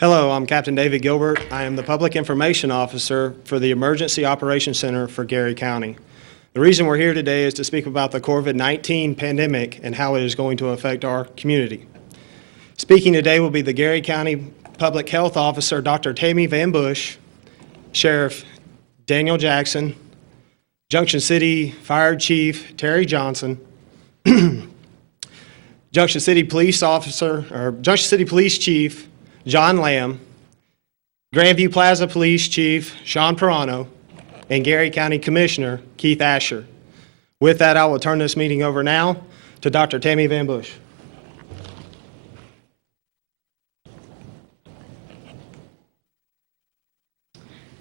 Hello, I'm Captain David Gilbert. I am the Public Information Officer for the Emergency Operations Center for Geary County. The reason we're here today is to speak about the COVID-19 pandemic and how it is going to affect our community. Speaking today will be the Geary County Public Health Officer, Dr. Tammy Van Bush, Sheriff Daniel Jackson, Junction City Fire Chief Terry Johnson, Junction City Police Chief John Lamb, Grandview Plaza Police Chief Sean Perano, and Geary County Commissioner Keith Asher. With that, I will turn this meeting over now to Dr. Tammy Van Bush.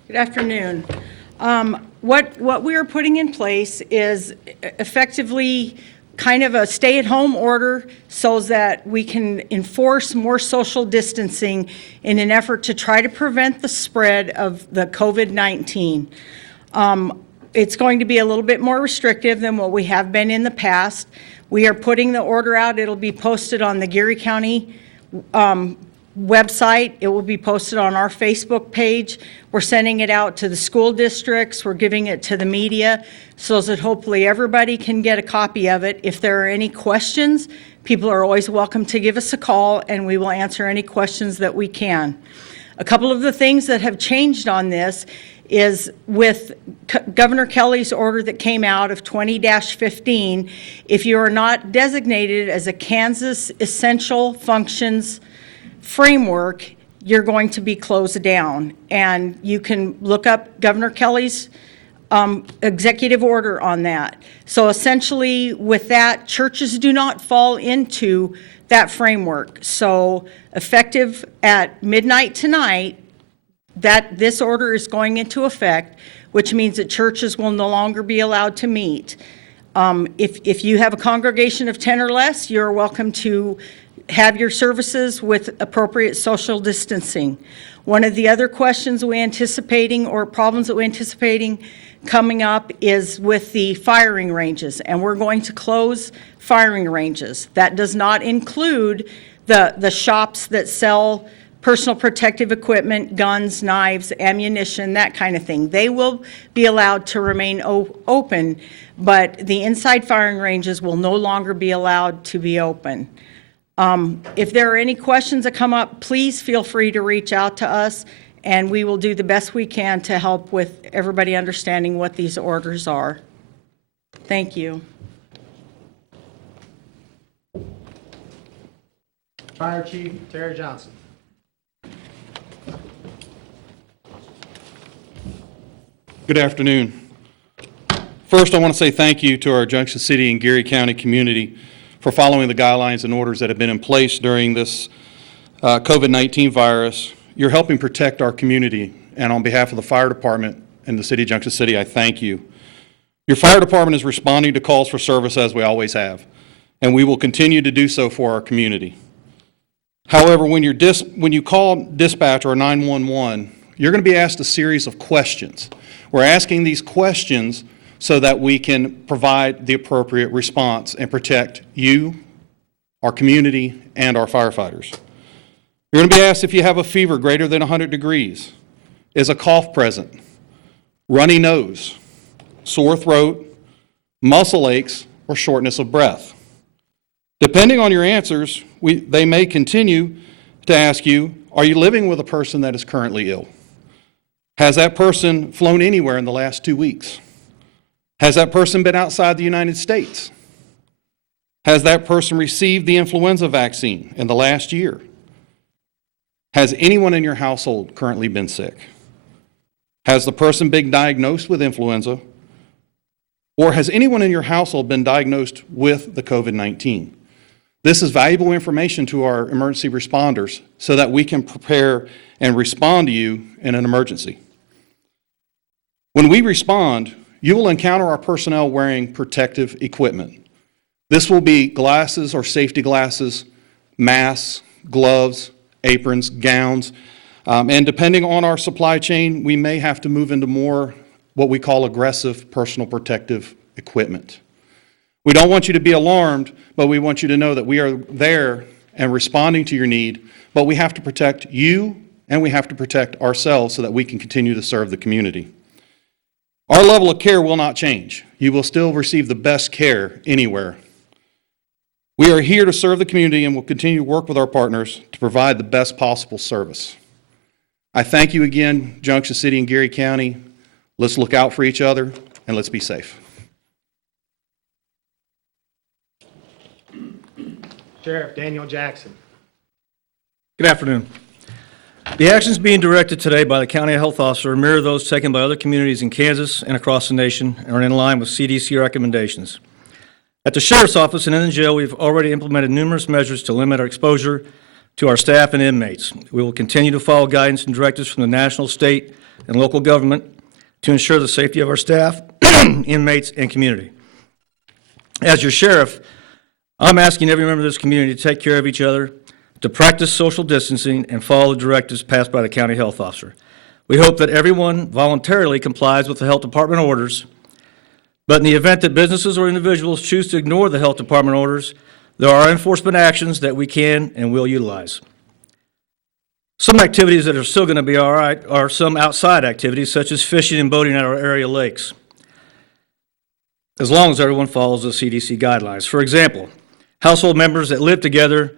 Good afternoon. What we are putting in place is effectively kind of a stay-at-home order so that we can enforce more social distancing in an effort to try to prevent the spread of the COVID-19. It's going to be a little bit more restrictive than what we have been in the past. We are putting the order out. It'll be posted on the Geary County website. It will be posted on our Facebook page. We're sending it out to the school districts. We're giving it to the media so that hopefully everybody can get a copy of it. If there are any questions, people are always welcome to give us a call and we will answer any questions that we can. A couple of the things that have changed on this is with Governor Kelly's order that came out of 20-15, if you are not designated as a Kansas Essential Functions framework, you're going to be closed down. And you can look up Governor Kelly's executive order on that. So essentially with that, churches do not fall into that framework. So effective at midnight tonight, this order is going into effect, which means that churches will no longer be allowed to meet. If you have a congregation of 10 or less, you're welcome to have your services with appropriate social distancing. One of the other questions we're anticipating or problems that we're anticipating coming up is with the firing ranges, and we're going to close firing ranges. That does not include the shops that sell personal protective equipment, guns, knives, ammunition, that kind of thing. They will be allowed to remain open, but the inside firing ranges will no longer be allowed to be open. If there are any questions that come up, please feel free to reach out to us, and we will do the best we can to help with everybody understanding what these orders are. Thank you. Fire Chief Terry Johnson. Good afternoon. First, I want to say thank you to our Junction City and Geary County community for following the guidelines and orders that have been in place during this COVID-19 virus. You're helping protect our community, and on behalf of the fire department and the city of Junction City, I thank you. Your fire department is responding to calls for service as we always have, and we will continue to do so for our community. However, when you call dispatch or 911, you're going to be asked a series of questions. We're asking these questions so that we can provide the appropriate response and protect you, our community, and our firefighters. You're going to be asked if you have a fever greater than 100 degrees, is a cough present, runny nose, sore throat, muscle aches, or shortness of breath. Depending on your answers, they may continue to ask you, are you living with a person that is currently ill? Has that person flown anywhere in the last 2 weeks? Has that person been outside the United States? Has that person received the influenza vaccine in the last year? Has anyone in your household currently been sick? Has the person been diagnosed with influenza? Or has anyone in your household been diagnosed with the COVID-19? This is valuable information to our emergency responders so that we can prepare and respond to you in an emergency. When we respond, you will encounter our personnel wearing protective equipment. This will be glasses or safety glasses, masks, gloves, aprons, gowns, and depending on our supply chain, we may have to move into more what we call aggressive personal protective equipment. We don't want you to be alarmed, but we want you to know that we are there and responding to your need, but we have to protect you and we have to protect ourselves so that we can continue to serve the community. Our level of care will not change. You will still receive the best care anywhere. We are here to serve the community and will continue to work with our partners to provide the best possible service. I thank you again, Junction City and Geary County. Let's look out for each other and let's be safe. Sheriff Daniel Jackson. Good afternoon. The actions being directed today by the County Health Officer mirror those taken by other communities in Kansas and across the nation and are in line with CDC recommendations. At the Sheriff's Office and in the jail, we've already implemented numerous measures to limit our exposure to our staff and inmates. We will continue to follow guidance and directives from the national, state, and local government to ensure the safety of our staff, inmates, and community. As your sheriff, I'm asking every member of this community to take care of each other, to practice social distancing, and follow the directives passed by the County Health Officer. We hope that everyone voluntarily complies with the Health Department orders, but in the event that businesses or individuals choose to ignore the Health Department orders, there are enforcement actions that we can and will utilize. Some activities that are still going to be all right are some outside activities, such as fishing and boating at our area lakes, as long as everyone follows the CDC guidelines. For example, household members that live together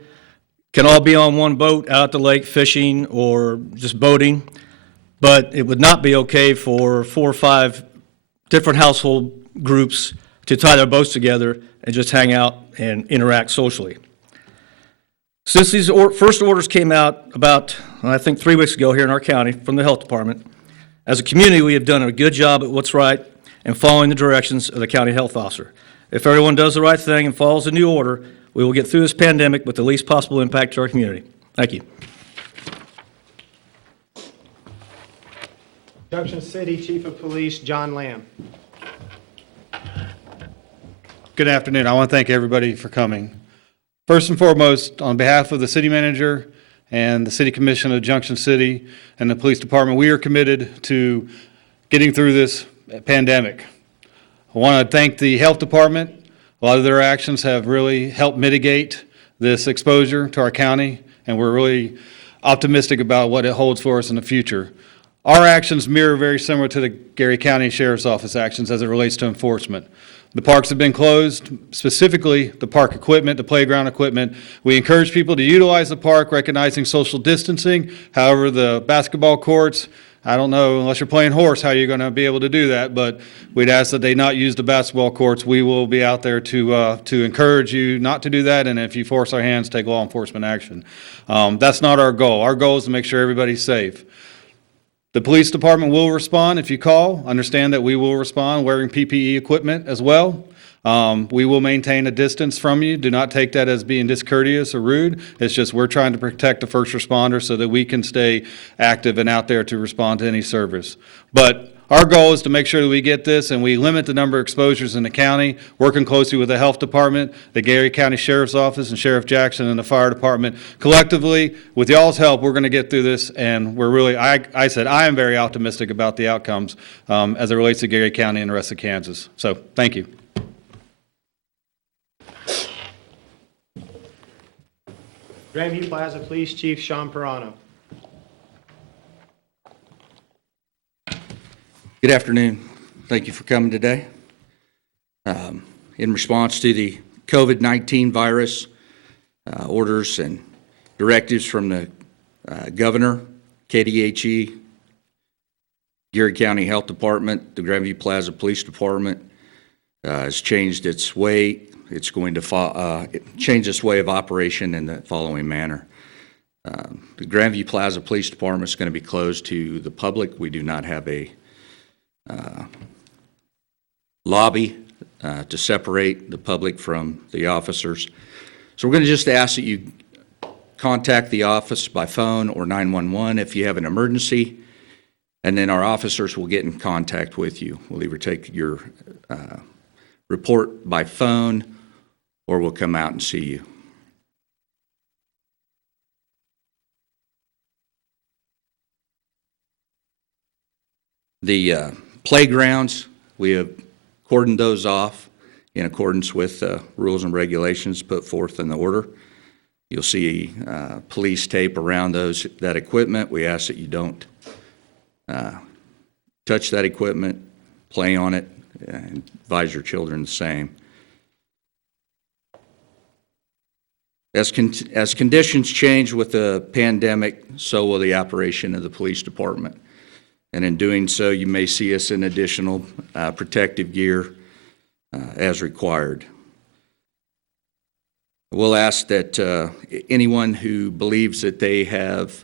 can all be on one boat out at the lake fishing or just boating, but it would not be okay for 4 or 5 different household groups to tie their boats together and just hang out and interact socially. Since these first orders came out about, I think, 3 weeks ago here in our county from the Health Department, as a community, we have done a good job at what's right and following the directions of the County Health Officer. If everyone does the right thing and follows the new order, we will get through this pandemic with the least possible impact to our community. Thank you. Junction City Chief of Police John Lamb. Good afternoon. I want to thank everybody for coming. First and foremost, on behalf of the city manager and the city commission of Junction City and the police department, we are committed to getting through this pandemic. I want to thank the health department. A lot of their actions have really helped mitigate this exposure to our county, and we're really optimistic about what it holds for us in the future. Our actions mirror very similar to the Geary County Sheriff's Office actions as it relates to enforcement. The parks have been closed, specifically the park equipment, the playground equipment. We encourage people to utilize the park, recognizing social distancing. However, the basketball courts, I don't know, unless you're playing horse, how you're going to be able to do that, but we'd ask that they not use the basketball courts. We will be out there to encourage you not to do that, and if you force our hands, take law enforcement action. That's not our goal. Our goal is to make sure everybody's safe. The police department will respond if you call. Understand that we will respond wearing PPE equipment as well. We will maintain a distance from you. Do not take that as being discourteous or rude. It's just we're trying to protect the first responders so that we can stay active and out there to respond to any service. But our goal is to make sure that we get this and we limit the number of exposures in the county, working closely with the health department, the Geary County Sheriff's Office, and Sheriff Jackson and the fire department. Collectively, with y'all's help, we're going to get through this, and we're really, I am very optimistic about the outcomes as it relates to Geary County and the rest of Kansas. So, thank you. Grandview Plaza Police Chief Sean Perano. Good afternoon. Thank you for coming today. In response to the COVID-19 virus orders and directives from the governor, KDHE, Geary County Health Department, the Grandview Plaza Police Department has changed its way. It's going to change its way of operation in the following manner. The Grandview Plaza Police Department is going to be closed to the public. We do not have a lobby to separate the public from the officers. So we're going to just ask that you contact the office by phone or 911 if you have an emergency, and then our officers will get in contact with you. We'll either take your report by phone or we'll come out and see you. The playgrounds, we have cordoned those off in accordance with rules and regulations put forth in the order. You'll see police tape around that equipment. We ask that you don't touch that equipment, play on it, and advise your children the same. As conditions change with the pandemic, so will the operation of the police department. And in doing so, you may see us in additional protective gear as required. We'll ask that anyone who believes that they have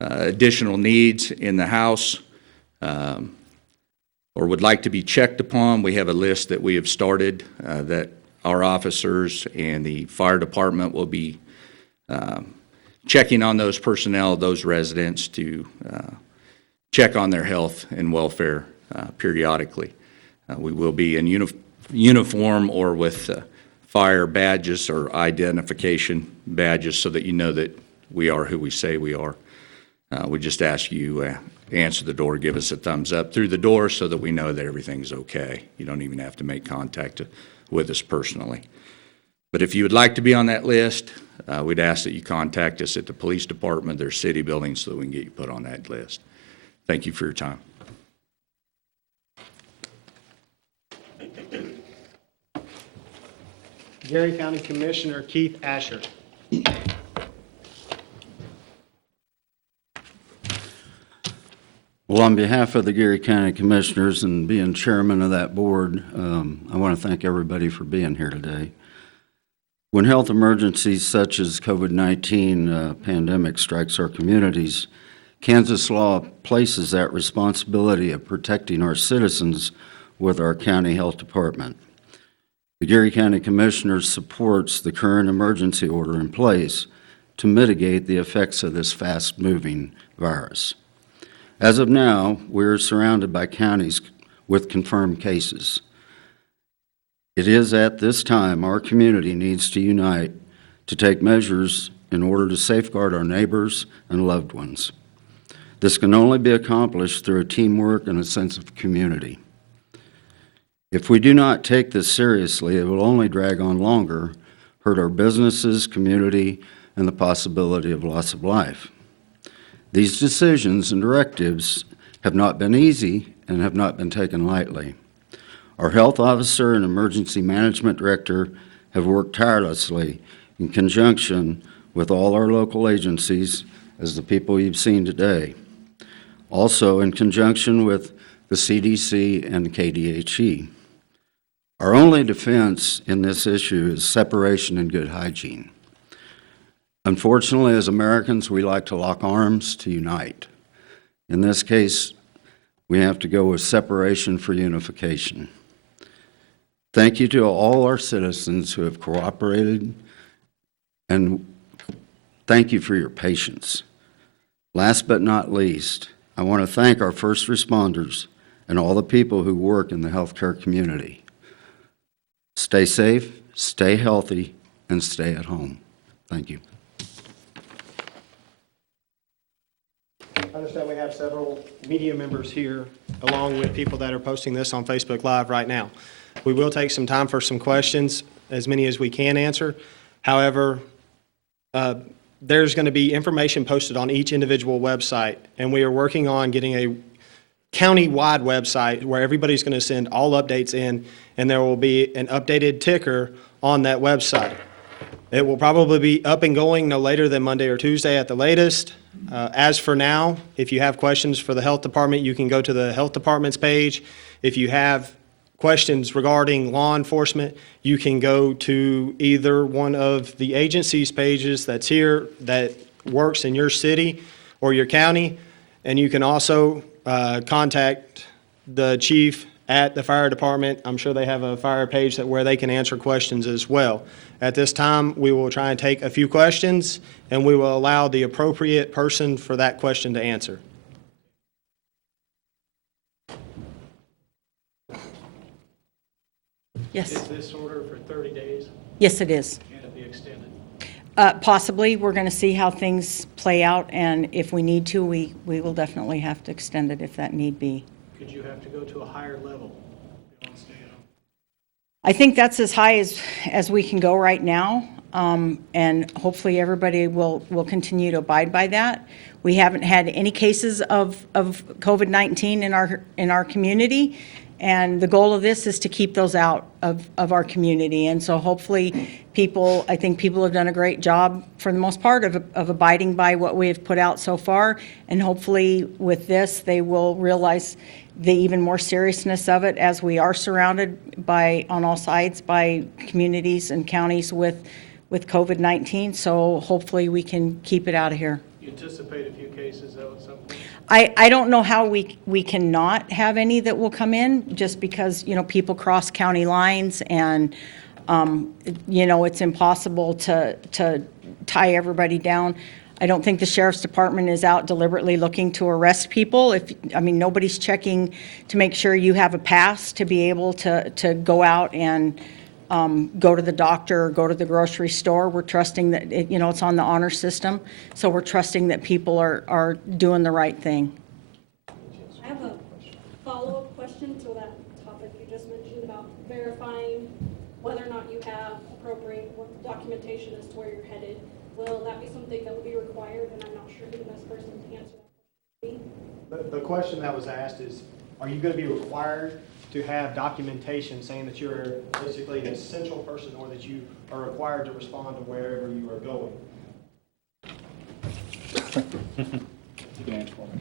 additional needs in the house or would like to be checked upon, we have a list that we have started that our officers and the fire department will be checking on those personnel, those residents, to check on their health and welfare periodically. We will be in uniform or with fire badges or identification badges so that you know that we are who we say we are. We just ask you answer the door, give us a thumbs up through the door so that we know that everything's okay. You don't even have to make contact with us personally. But if you would like to be on that list, we'd ask that you contact us at the police department, their city buildings, so that we can get you put on that list. Thank you for your time. Geary County Commissioner Keith Asher. Well, on behalf of the Geary County Commissioners and being chairman of that board, I want to thank everybody for being here today. When health emergencies such as COVID-19 pandemic strikes our communities, Kansas law places that responsibility of protecting our citizens with our county health department. The Geary County Commissioners supports the current emergency order in place to mitigate the effects of this fast-moving virus. As of now, we're surrounded by counties with confirmed cases. It is at this time our community needs to unite to take measures in order to safeguard our neighbors and loved ones. This can only be accomplished through a teamwork and a sense of community. If we do not take this seriously, it will only drag on longer, hurt our businesses, community, and the possibility of loss of life. These decisions and directives have not been easy and have not been taken lightly. Our health officer and emergency management director have worked tirelessly in conjunction with all our local agencies, as the people you've seen today. Also in conjunction with the CDC and KDHE. Our only defense in this issue is separation and good hygiene. Unfortunately, as Americans, we like to lock arms to unite. In this case, we have to go with separation for unification. Thank you to all our citizens who have cooperated, and thank you for your patience. Last but not least, I want to thank our first responders and all the people who work in the healthcare community. Stay safe, stay healthy, and stay at home. Thank you. I understand we have several media members here, along with people that are posting this on Facebook Live right now. We will take some time for some questions, as many as we can answer. However, there's going to be information posted on each individual website, and we are working on getting a county-wide website where everybody's going to send all updates in, and there will be an updated ticker on that website. It will probably be up and going no later than Monday or Tuesday at the latest. As for now, if you have questions for the health department, you can go to the health department's page. If you have questions regarding law enforcement, you can go to either one of the agency's pages that's here that works in your city or your county, and you can also contact the chief at the fire department. I'm sure they have a fire page where they can answer questions as well. At this time, we will try and take a few questions, and we will allow the appropriate person for that question to answer. Yes. Is this order for 30 days? Yes, it is. Can it be extended? Possibly. We're going to see how things play out, and if we need to, we will definitely have to extend it if that need be. Could you have to go to a higher level? If you want to stay at home? I think that's as high as we can go right now. and hopefully everybody will continue to abide by that. We haven't had any cases of COVID-19 in our community, and the goal of this is to keep those out of our community. And so hopefully I think people have done a great job for the most part of abiding by what we have put out so far. And hopefully with this, they will realize the even more seriousness of it, as we are surrounded on all sides by communities and counties with COVID-19. So hopefully we can keep it out of here. You anticipate a few cases though at some point? I don't know how we cannot have any that will come in, just because, people cross county lines, and, it's impossible to tie everybody down. I don't think the sheriff's department is out deliberately looking to arrest people. Nobody's checking to make sure you have a pass to be able to go out and go to the doctor or go to the grocery store. We're trusting that, it's on the honor system. So we're trusting that people are doing the right thing. I have a follow-up question to that topic you just mentioned about verifying whether or not you have appropriate documentation as to where you're headed. Will that be something that will be required? And I'm not sure who the best person to answer that question would be. The question that was asked is, are you going to be required to have documentation saying that you're basically an essential person, or that you are required to respond to wherever you are going? You can answer for me.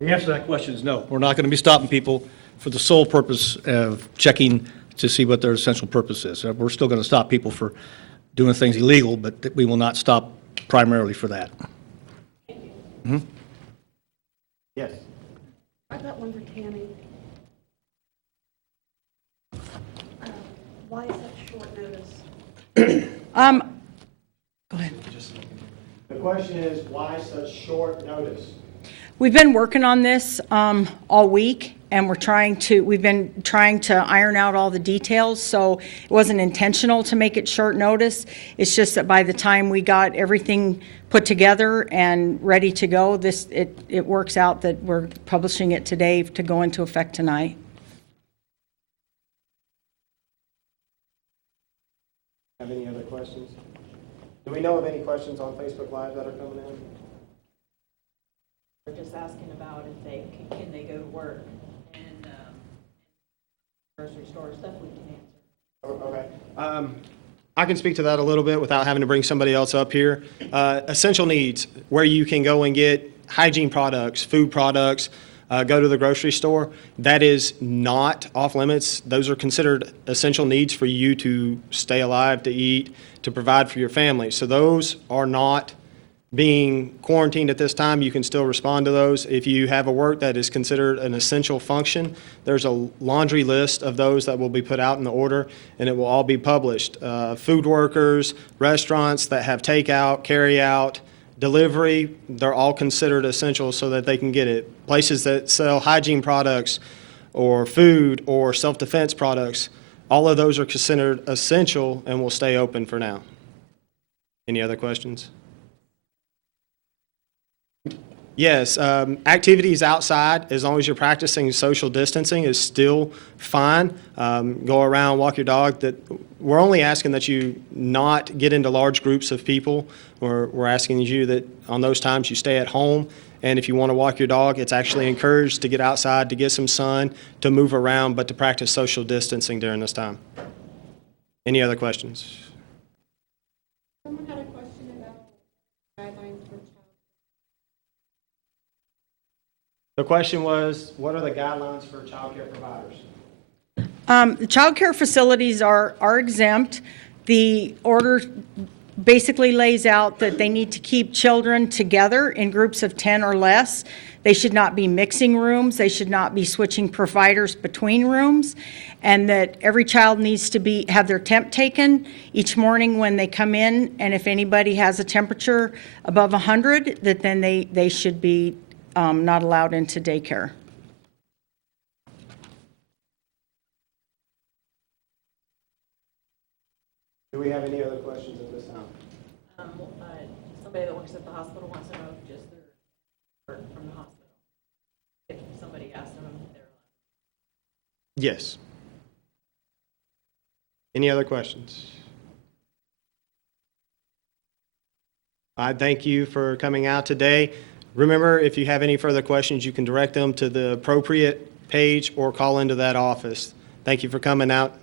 The answer to that question is no. We're not going to be stopping people for the sole purpose of checking to see what their essential purpose is. We're still going to stop people for doing things illegal, but we will not stop primarily for that. Yes. I've got one for Tammy. Why is that short notice? Go ahead. The question is, why such short notice? We've been working on this all week, and we've been trying to iron out all the details, so it wasn't intentional to make it short notice. It's just that by the time we got everything put together and ready to go, it works out that we're publishing it today to go into effect tonight. Have any other questions? Do we know of any questions on Facebook Live that are coming in? We're just asking about if they can they go to work and grocery store stuff we can answer. Okay. I can speak to that a little bit without having to bring somebody else up here. Essential needs, where you can go and get hygiene products, food products, go to the grocery store, that is not off limits. Those are considered essential needs for you to stay alive, to eat, to provide for your family. So those are not being quarantined at this time. You can still respond to those. If you have a work that is considered an essential function, there's a laundry list of those that will be put out in the order, and it will all be published. Food workers, restaurants that have takeout, carry out, delivery, they're all considered essential so that they can get it. Places that sell hygiene products or food or self-defense products, all of those are considered essential and will stay open for now. Any other questions? Yes, activities outside, as long as you're practicing social distancing, is still fine. Go around, walk your dog. We're only asking that you not get into large groups of people. We're asking you that on those times you stay at home. And if you want to walk your dog, it's actually encouraged to get outside, to get some sun, to move around, but to practice social distancing during this time. Any other questions? Someone had a question about guidelines for child. The question was, what are the guidelines for child care providers? The child care facilities are exempt. The order basically lays out that they need to keep children together in groups of 10 or less. They should not be mixing rooms. They should not be switching providers between rooms. And that every child needs to have their temp taken each morning when they come in. And if anybody has a temperature above 100, that then they should be not allowed into daycare. Do we have any other questions at this time? Somebody that works at the hospital wants to know if just their work from the hospital. If somebody asked them if they're Yes. Any other questions? I thank you for coming out today. Remember, if you have any further questions, you can direct them to the appropriate page or call into that office. Thank you for coming out.